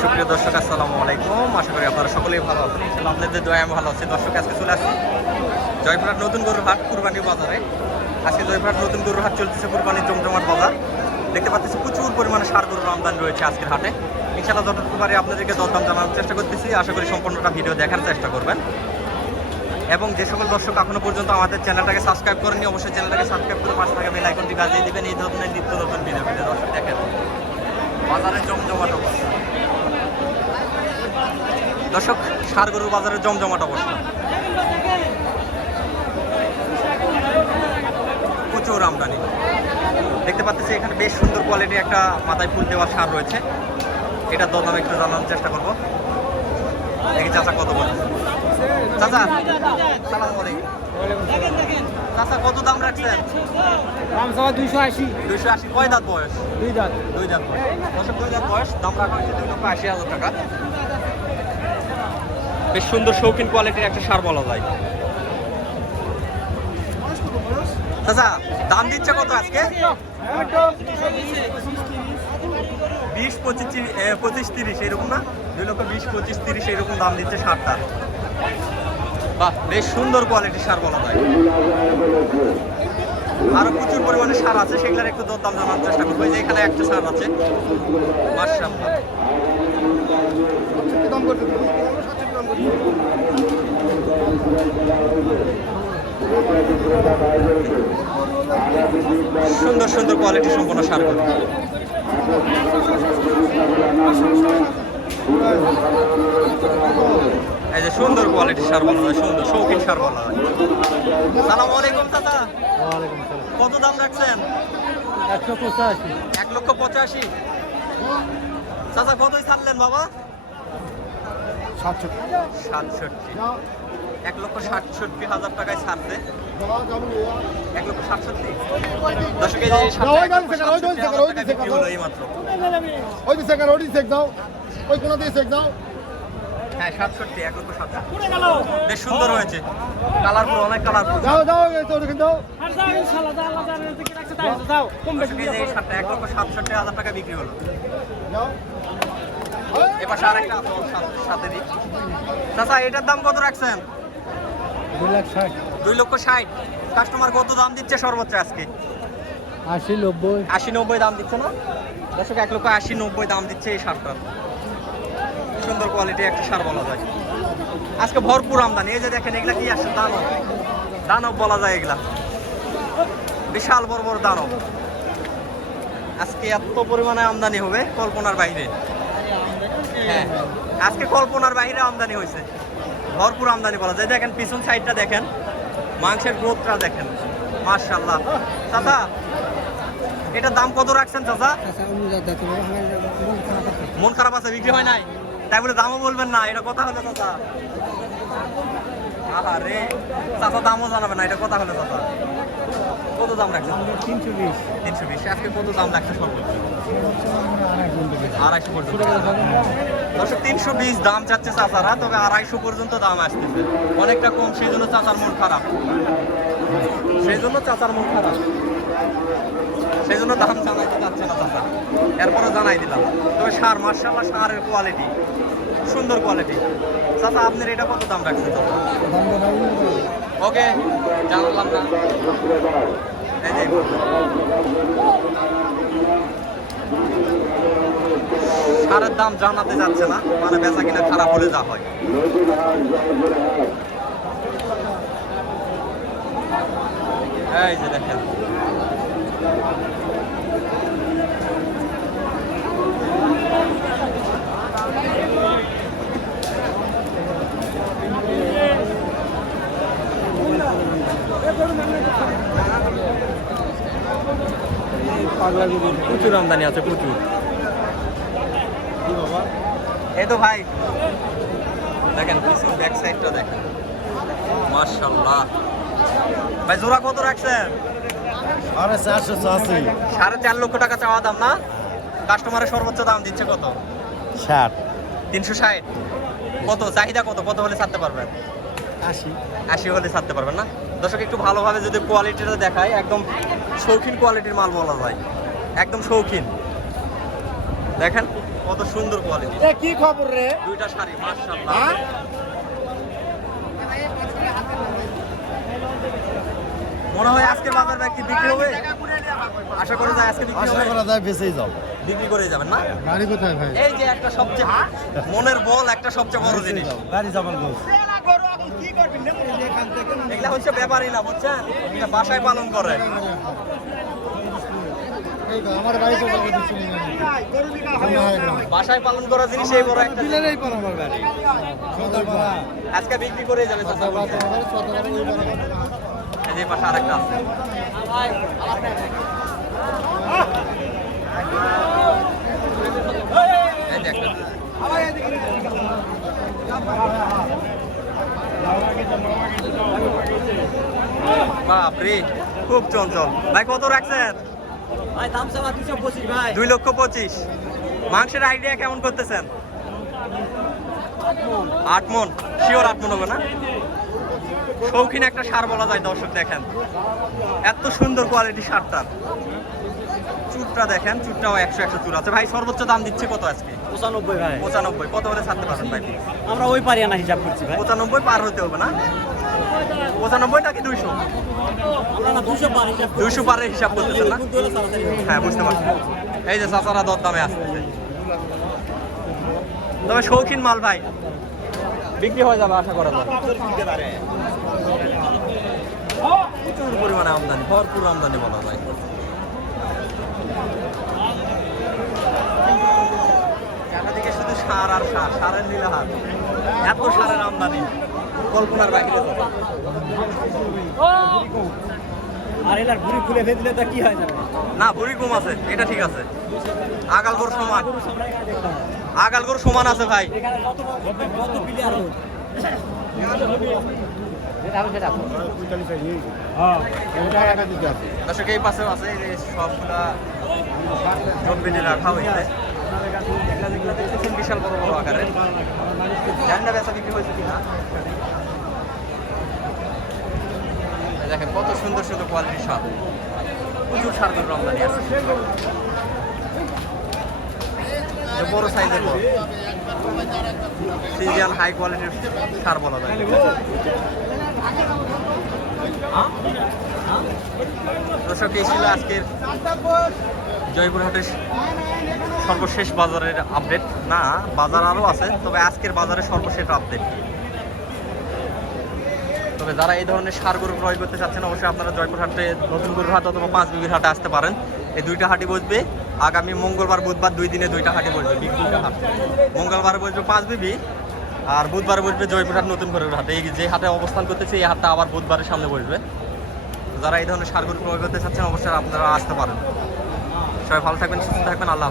সুপ্রিয় দর্শক আসসালামু আলাইকুম, আশা করি আপনারা সকলেই ভালো আছেন। ইনশাআল্লাহ আপনাদের দোয়ায় আমি ভালো আছি। দর্শক আজকে চলে আসছি জয়পুরহাট নতুন গরুর হাট কুরবানির বাজারে। আজকে জয়পুরহাট নতুন গরুর হাট চলতেছে কুরবানির জমজমাট বাজার। দেখতে পাচ্ছি প্রচুর পরিমাণে ষাঁড় গরুর আমদানি রয়েছে আজকের হাটে। ইনশাআল্লাহ যতটুকু পারি আপনাদেরকে দরদাম জানানোর চেষ্টা করতেছি। আশা করি সম্পূর্ণটা ভিডিও দেখার চেষ্টা করবেন। এবং যে সকল দর্শক এখনো পর্যন্ত আমাদের চ্যানেলটাকে সাবস্ক্রাইব করেনি, অবশ্যই চ্যানেলটাকে সাবস্ক্রাইব করে পাশে থাকা বেল আইকনটি বাজিয়ে দিবেন এই ধরনের নিত্য নতুন ভিডিও পেতে। দর্শক দেখেন বাজারের জমজমাট অবস্থা। দর্শক ষাঁড় গরুর বাজারের জমজমাট অবস্থা, প্রচুর আমদানি দেখতে পাচ্ছি। এখানে বেশ সুন্দর কোয়ালিটির একটা মাথায় ফুল দেওয়া ষাঁড় রয়েছে। এটার দরদাম একটু জানানোর চেষ্টা করবো। দেখি চাচা কত বলে। চাচা সালাম আলাইকুম। চাচা কত দাম রাখছেন? দাম সবাই 280। 280। কয় দাঁত বয়স? দুই দাঁত। দুই দাঁত বয়স। দর্শক 2 দাঁত বয়স, দাম রাখা হয়েছে 2,80,000 টাকা। বেশ সুন্দর শৌখিন কোয়ালিটির একটা ষাঁড় বলা যায়। চাচা দাম দিচ্ছে কত আজকে? 20, 25, 30 এরকম না? 2,20,000, 25, 30 এরকম দাম দিচ্ছে ষাঁড়টার। বাহ, বেশ সুন্দর কোয়ালিটির ষাঁড় বলা যায়। আরো প্রচুর পরিমাণে ষাঁড় আছে, সেগুলোর একটু দরদাম জানার চেষ্টা করবো। এই যে এখানে একটা ষাঁড় আছে, মাশাআল্লাহ। সুন্দর সুন্দর কোয়ালিটি সম্পন্ন ষাঁড়গুলো। এই যে সুন্দর কোয়ালিটির ষাঁড় বলা হয়, সুন্দর শৌখিন ষাঁড় বলা হয়। সালাম আলাইকুম চাচা। ওয়ালাইকুম সালাম। কত দাম রাখছেন? 185। 1,85,000। চাচা কতই ছাড়লেন বাবা? 67। 1,67,000 টাকায় ছাড়ছে। 1,67,000। দর্শক এই যে বিক্রি হলো এই মাত্র। ওই কোন দিয়ে চেক দাও। হ্যাঁ 67, 1,67,000। বেশ সুন্দর হয়েছে, কালারফুল, অনেক কালারফুল। দাও দাও তো দেখেন দাও। দর্শক এই যে এই শার্টটা 1,67,000 টাকা বিক্রি হলো। দাও। এবার আরেকটা আছে ওর সাথে দিই। চাচা এটার দাম কত রাখছেন? 2,60,000। 2,60,000। কাস্টমার কত দাম দিচ্ছে সর্বোচ্চ আজকে? 80, 90। 80-90 দাম দিচ্ছে না? দর্শক 1,80,000-90 দাম দিচ্ছে এই শার্টটার। সুন্দর কোয়ালিটি একটা ষাঁড় বলা যায়। আজকে ভরপুর আমদানি। এই যে দেখেন এগুলা কি আসছে, দানব। দানব বলা যায় এগুলা, বিশাল বড় বড় দানব। আজকে এত পরিমাণে আমদানি হবে কল্পনার বাইরে। হ্যাঁ আজকে কল্পনার বাইরে আমদানি হয়েছে, ভরপুর আমদানি বলা যায়। দেখেন পিছন সাইডটা দেখেন, মাংসের গ্রোথটা দেখেন, মাশাআল্লাহ। চাচা এটার দাম কত রাখছেন চাচা? মন খারাপ আছে, বিক্রি হয় নাই, তাই বলে দামও বলবেন না, এটা কথা হলো চাচা? আরে চাচা দামও জানাবেন না, এটা কথা হলো চাচা? কত দাম রাখছেন? 320। 320। আজকে কত দাম রাখছে সর্বোচ্চ? 250 পর্যন্ত। দর্শক 320 দাম চাচ্ছে চাচারা, তবে 250 পর্যন্ত দাম আসতেছে, অনেকটা কম। সেই জন্য চাচার মন খারাপ, সেই জন্য চাচার মন খারাপ, সেই জন্য দাম জানাইতে চাচ্ছে না চাচা। এরপরে জানাই দিলাম। তবে ষাঁড় মাশাআল্লাহ, ষাঁড়ের কোয়ালিটি সুন্দর কোয়ালিটি। চাচা আপনার এটা কত দাম রাখছেন চাচা? ওকে জানলাম না। এই যে ষাঁড়ের দাম জানাতে যাচ্ছে না, মানে বেচা কিনা খারাপ হলে যা হয়। এই যে দেখেন প্রচুর আমদানি আছে, প্রচুর। এই তো ভাই দেখেন পিছন ব্যাক সাইডটা দেখেন, মাশাআল্লাহ। ভাই জোড়া কত রাখছেন? 480। 4.5 লক্ষ টাকা চাওয়া দাম না? কাস্টমারের সর্বোচ্চ দাম দিচ্ছে কত? 60। 360। কত চাহিদা, কত কত হলে ছাড়তে পারবেন? 80। 80 হলে ছাড়তে পারবেন না? দর্শক একটু ভালোভাবে যদি কোয়ালিটিটা দেখায়, একদম শৌখিন কোয়ালিটির মাল বলা যায়, একদম শৌখিন। দেখেন কত সুন্দর কোয়ালিটি। এ কি খবর রে? দুইটা শাড়ি মাশাআল্লাহ। মনে হয় আজকের বাজার ব্যাগ কি বিক্রি হবে? আশা করা যায় আজকে বিক্রি আশা হবে। করা যায় বেঁচেই যাও। বিক্রি করে যাবেন না? গাড়ি কোথায় ভাই? এই যে একটা সবচেয়ে মনের বল, একটা সবচেয়ে বড় জিনিস। গাড়ি যাবার গোছ। এগুলা হচ্ছে ব্যাপারই না, বুঝছেন? এটা বাসায় পালন করে। আমার বাড়িতে যাবো তো শুনি না। বাসায় পালন করা জিনিস এই বড় একটা জিনিস। দিলেই পার আমার গাড়ি। সদাপাড়া। আজকে বিক্রি করে যাবে চাচা বলছে। এই যে পাশে আরেকটা আছে। এই যে একটা। বাপরে, খুব চঞ্চল। ভাই কত রাখছেন? ভাই দাম চাওয়া 225 ভাই। 2,25,000। মাংসের আইডিয়া কেমন করতেছেন? 8 মন। শিওর 8 মন হবে না? শৌখিন একটা সার বলা যায় দর্শক, দেখেন এত সুন্দর কোয়ালিটি সারটা। চুটটা দেখেন, চুটটাও 100 চুর আছে। ভাই সর্বোচ্চ দাম দিচ্ছে কত আজকে? 95 ভাই। 95। কত হলে ছাড়তে পারবেন ভাই? আমরা ওই পারি না হিসাব করছি ভাই। 95 পার হতে হবে না? 95টা কি 200? আমরা না 200 পার হিসাব করছি। 200 পারের হিসাব করতেছেন না? কিন্তু হলো সারাসারি হবে। হ্যাঁ, বুঝতে পারছি। এই যে চাচারা দর দামে আসতেছে। তবে শৌখিন মাল ভাই, বিক্রি হয়ে যাবে আশা করা যায়। প্রচুর পরিমাণে আমদানি, ভরপুর আমদানি বলা যায়। চারিদিকে শুধু সার আর সার, সারের নীলাহার। এত সারের আমদানি কল্পনার বাইরে। আর এলার ঘুরি খুলে ফেলে দিলে তো কি হয়ে যাবে? না, বুড়ি কম আছে, এটা ঠিক আছে। আগাল গরু সমান, গরু সামনে গায়ে দেখলাম। আগাল গরু সমান আছে ভাই। এখানে কত প্লেয়ার হলো? দর্শক এই পাশেও আছে, এই যে সবগুলা জম্বিনে রাখা হয়েছে। এগুলা যেগুলা দেখতেছেন বিশাল বড় বড় আকারে। জানি না বেচা বিক্রি হয়েছে কিনা। এই দেখেন কত সুন্দর সুন্দর কোয়ালিটির সার, প্রচুর সার গরুর আমদানি আছে। যে বড় সাইজের গরু, সিজিয়ান হাই কোয়ালিটির সার বলা যায়। দর্শক এই ছিল আজকের জয়পুরহাটের সর্বশেষ বাজারের আপডেট। না, বাজার আরও আছে, তবে আজকের বাজারের সর্বশেষ আপডেট। তবে যারা এই ধরনের সার গরু ক্রয় করতে চাচ্ছেন, অবশ্যই আপনারা জয়পুরহাটে নতুন গরুর হাট অথবা 5 বিবির হাটে আসতে পারেন। এই দুইটা হাটই বসবে আগামী মঙ্গলবার বুধবার, 2 দিনে 2টা হাটে বসবে। দুইটা হাট, মঙ্গলবারে বসবে 5 বিবি আর বুধবারে বসবে জয়পুরহাট নতুন গরুর হাটে। এই যে হাটে অবস্থান করতেছে এই হাটটা আবার বুধবারের সামনে বসবে। যারা এই ধরনের সার গরু ক্রয় করতে চাচ্ছেন অবশ্যই আপনারা আসতে পারেন। সবাই ভালো থাকবেন, সুস্থ থাকবেন। আল্লাহ।